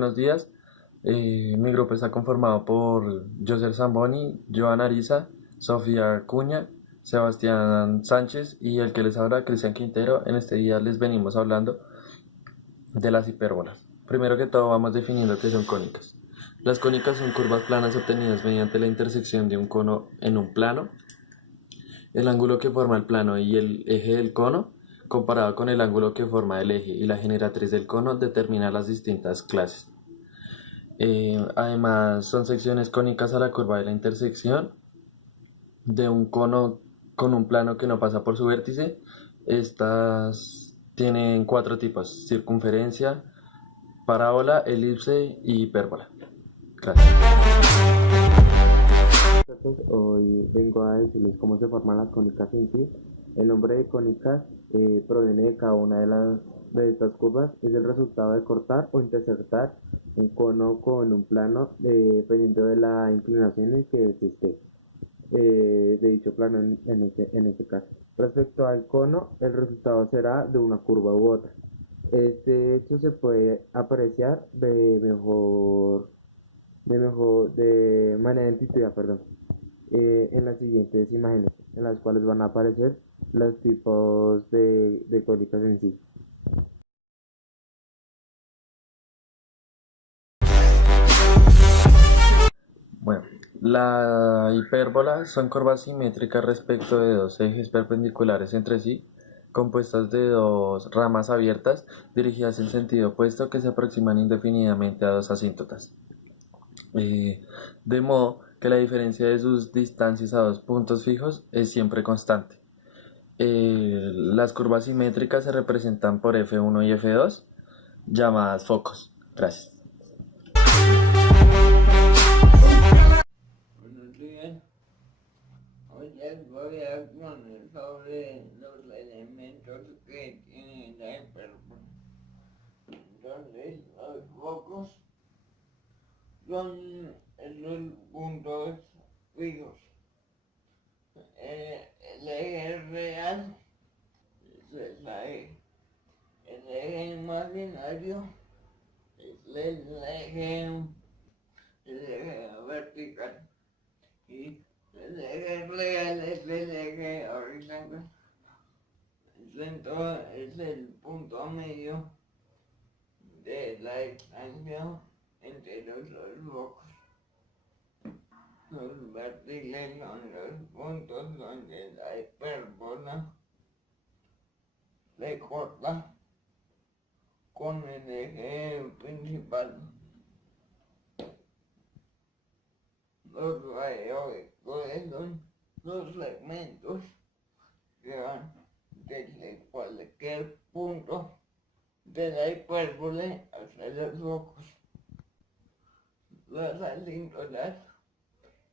buenos días. Mi grupo está conformado por José Zamboni, Joan Ariza, Sofía Cuña, Sebastián Sánchez y el que les habla, Cristian Quintero. En este día les venimos hablando de las hipérbolas. Primero que todo vamos definiendo qué son cónicas. Las cónicas son curvas planas obtenidas mediante la intersección de un cono en un plano. El ángulo que forma el plano y el eje del cono, comparado con el ángulo que forma el eje y la generatriz del cono, determina las distintas clases. Además, son secciones cónicas a la curva de la intersección de un cono con un plano que no pasa por su vértice. Estas tienen cuatro tipos: circunferencia, parábola, elipse y hipérbola. Gracias. Muchachos, hoy vengo a decirles cómo se forman las cónicas en sí. El nombre de cónicas proviene de cada una de estas curvas. Es el resultado de cortar o intersectar un cono con un plano dependiendo de la inclinación en que se esté de dicho plano en este caso. Respecto al cono, el resultado será de una curva u otra. Este hecho se puede apreciar de manera intuitiva, perdón, en las siguientes imágenes, en las cuales van a aparecer los tipos de cólicas en sí. Bueno, la hipérbola son curvas simétricas respecto de dos ejes perpendiculares entre sí, compuestas de dos ramas abiertas dirigidas en sentido opuesto que se aproximan indefinidamente a dos asíntotas. De modo que la diferencia de sus distancias a dos puntos fijos es siempre constante. Las curvas simétricas se representan por F1 y F2, llamadas focos. Gracias. Buenos días. Hoy les voy a exponer sobre los elementos que tiene la hipérbola. Entonces, los focos son los puntos fijos. El eje real es la E. El eje imaginario es el eje vertical. Y el eje real es el eje horizontal. El centro es el punto medio de la distancia entre los dos focos. Los vértices son los puntos donde la hipérbola se corta con el eje principal. Los radiovectores son los segmentos que van desde cualquier punto de la hipérbole hacia los focos. Las asíntotas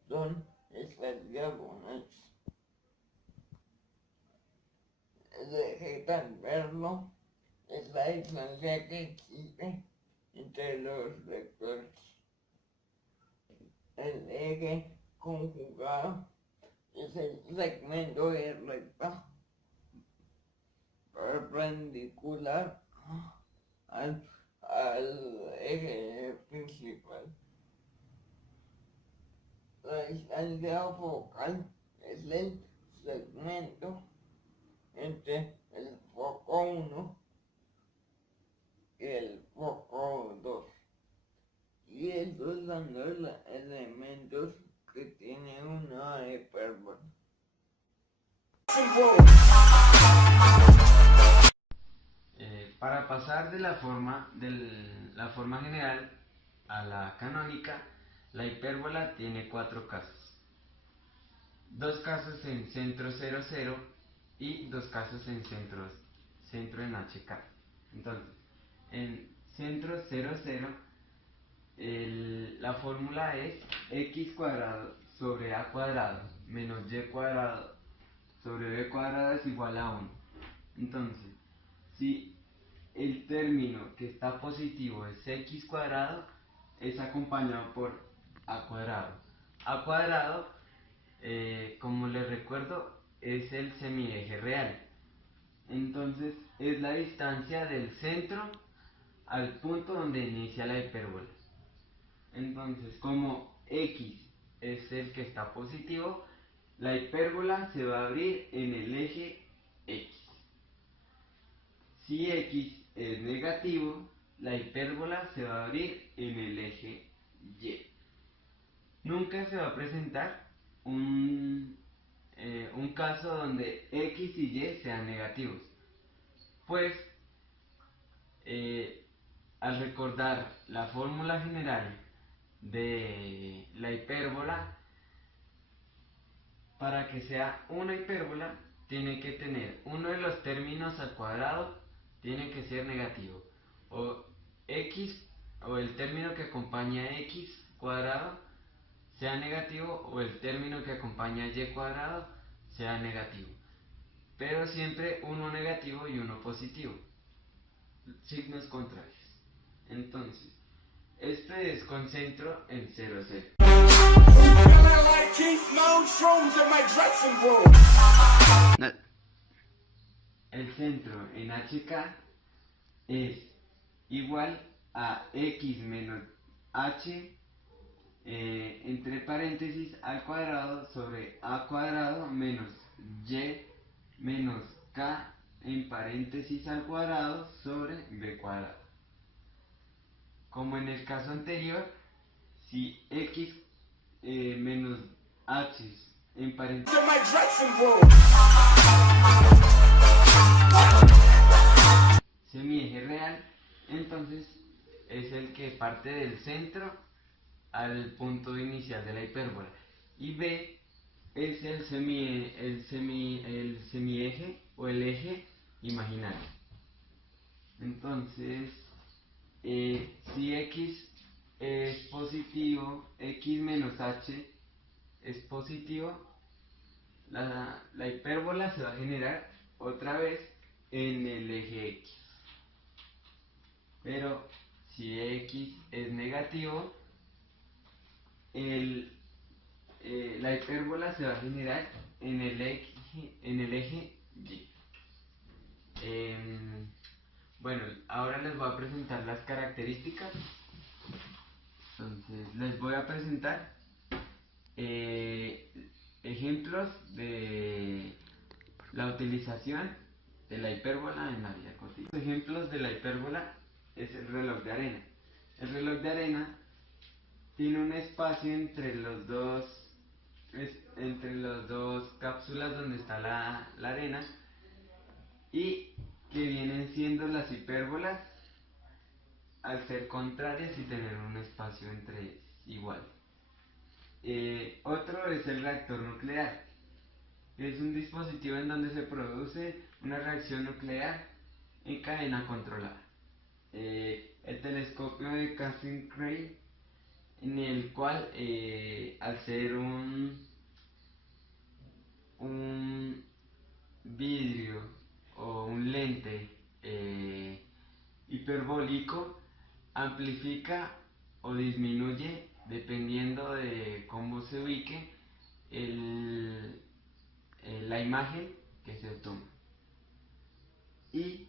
son estas diagonales. El eje transverso es la distancia que existe entre los vectores. El eje conjugado es el segmento de recta perpendicular al eje principal. La distancia focal es el segmento entre el foco 1 y el foco 2. Y estos son los elementos que tiene una hipérbola. Para pasar la forma general a la canónica, la hipérbola tiene cuatro casos. Dos casos en centro 0, 0 y dos casos en centro en HK. Entonces, en centro 0, 0, la fórmula es x cuadrado sobre a cuadrado menos y cuadrado sobre b cuadrado es igual a 1. Entonces, si el término que está positivo es x cuadrado, es acompañado por a cuadrado. A cuadrado, como les recuerdo, es el semieje real. Entonces es la distancia del centro al punto donde inicia la hipérbola. Entonces, como x es el que está positivo, la hipérbola se va a abrir en el eje x. Si x es negativo, la hipérbola se va a abrir en el eje y. Nunca se va a presentar un caso donde x y y sean negativos, pues al recordar la fórmula general de la hipérbola, para que sea una hipérbola tiene que tener uno de los términos al cuadrado, tiene que ser negativo, o x o el término que acompaña a x cuadrado sea negativo, o el término que acompaña a y cuadrado sea negativo, pero siempre uno negativo y uno positivo, signos contrarios. Entonces, este es con centro en 0, 0. El centro en HK es igual a x menos h entre paréntesis al cuadrado sobre a cuadrado menos y menos k en paréntesis al cuadrado sobre b cuadrado. Como en el caso anterior, si x menos h en paréntesis semieje real, entonces es el que parte del centro al punto inicial de la hipérbola, y b es el semieje o el eje imaginario. Entonces, si x es positivo, x menos h es positivo, la hipérbola se va a generar otra vez en el eje x. Pero si x es negativo, la hipérbola se va a generar en el eje y. Bueno, ahora les voy a presentar las características. Entonces, les voy a presentar ejemplos de la utilización de la hipérbola en la vida cotidiana. Los ejemplos de la hipérbola es el reloj de arena. El reloj de arena tiene un espacio entre los dos cápsulas donde está la arena, y que vienen siendo las hipérbolas al ser contrarias y tener un espacio entre ellas igual. Otro es el reactor nuclear. Es un dispositivo en donde se produce una reacción nuclear en cadena controlada. El telescopio de Cassegrain, en el cual al ser un vidrio o un lente hiperbólico, amplifica o disminuye dependiendo de cómo se ubique la imagen que se toma. Y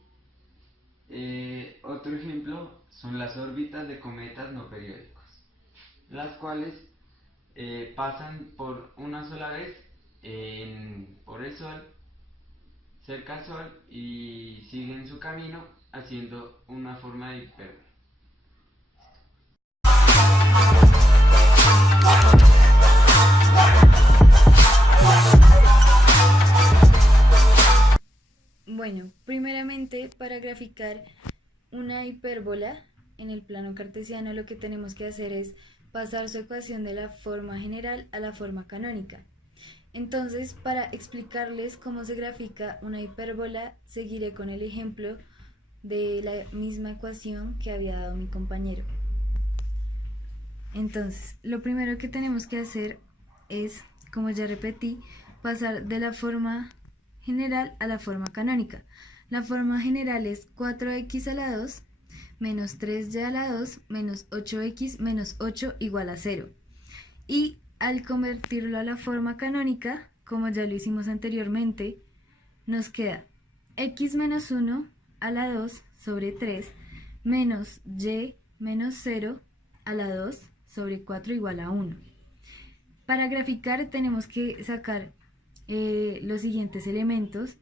otro ejemplo son las órbitas de cometas no periódicos, las cuales pasan por una sola vez por el Sol, cerca al Sol, y siguen su camino haciendo una forma de hipérbola. Bueno, primeramente, para graficar una hipérbola en el plano cartesiano, lo que tenemos que hacer es pasar su ecuación de la forma general a la forma canónica. Entonces, para explicarles cómo se grafica una hipérbola, seguiré con el ejemplo de la misma ecuación que había dado mi compañero. Entonces, lo primero que tenemos que hacer es, como ya repetí, pasar de la forma general a la forma canónica. La forma general es 4x a la 2 menos 3y a la 2 menos 8x menos 8 igual a 0. Y al convertirlo a la forma canónica, como ya lo hicimos anteriormente, nos queda x menos 1 a la 2 sobre 3 menos y menos 0 a la 2 sobre 4 igual a 1. Para graficar tenemos que sacar los siguientes elementos,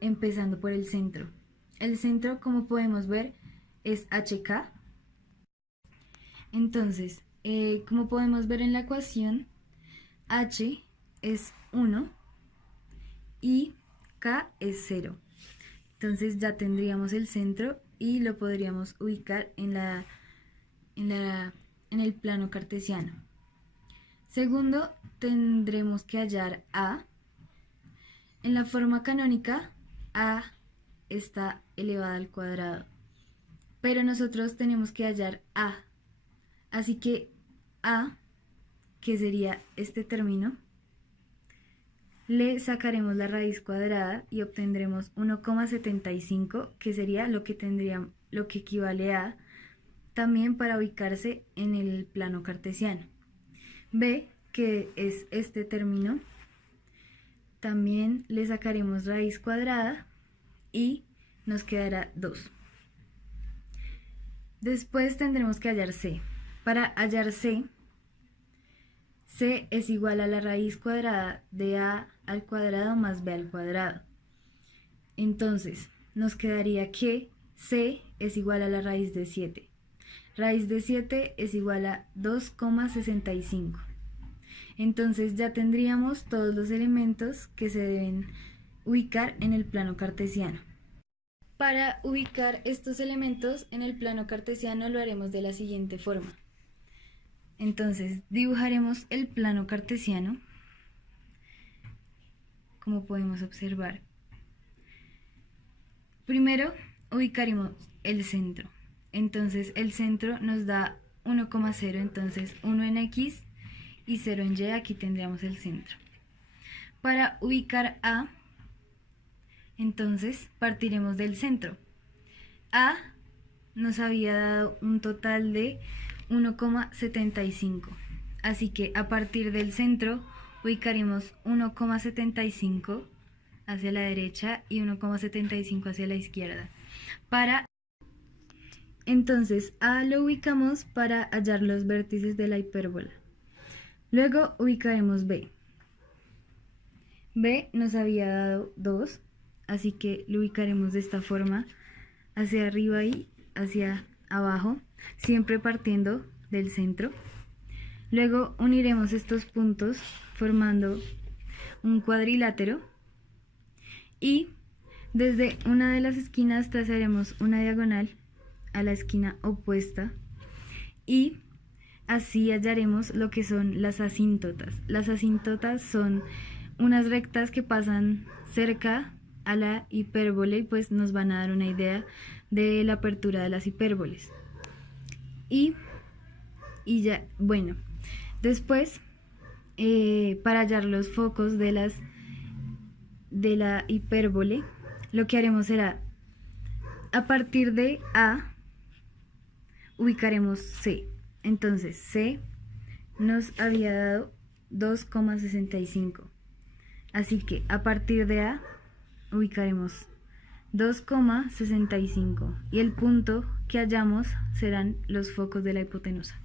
empezando por el centro. El centro, como podemos ver, es HK. Entonces, como podemos ver en la ecuación, H es 1 y K es 0. Entonces ya tendríamos el centro y lo podríamos ubicar en el plano cartesiano. Segundo, tendremos que hallar A. En la forma canónica, A está elevada al cuadrado, pero nosotros tenemos que hallar A. Así que A, que sería este término, le sacaremos la raíz cuadrada y obtendremos 1,75, que sería lo que equivale a también para ubicarse en el plano cartesiano. B, que es este término, también le sacaremos raíz cuadrada y nos quedará 2. Después tendremos que hallar C. Para hallar C, C es igual a la raíz cuadrada de A al cuadrado más B al cuadrado. Entonces, nos quedaría que C es igual a la raíz de 7. Raíz de 7 es igual a 2,65. Entonces ya tendríamos todos los elementos que se deben ubicar en el plano cartesiano. Para ubicar estos elementos en el plano cartesiano lo haremos de la siguiente forma. Entonces dibujaremos el plano cartesiano, como podemos observar. Primero ubicaremos el centro. Entonces el centro nos da 1,0, entonces 1 en X y 0 en Y, aquí tendríamos el centro. Para ubicar A, entonces partiremos del centro. A nos había dado un total de 1,75, así que a partir del centro ubicaremos 1,75 hacia la derecha y 1,75 hacia la izquierda. Entonces A lo ubicamos para hallar los vértices de la hipérbola. Luego ubicaremos B. B nos había dado 2, así que lo ubicaremos de esta forma, hacia arriba y hacia abajo, siempre partiendo del centro. Luego uniremos estos puntos formando un cuadrilátero y desde una de las esquinas trazaremos una diagonal a la esquina opuesta y así hallaremos lo que son las asíntotas. Las asíntotas son unas rectas que pasan cerca a la hipérbole y pues nos van a dar una idea de la apertura de las hipérboles. Y ya, bueno, después para hallar los focos de la hipérbole, lo que haremos será, a partir de A ubicaremos C. Entonces C nos había dado 2,65, así que a partir de A ubicaremos 2,65 y el punto que hallamos serán los focos de la hipotenusa.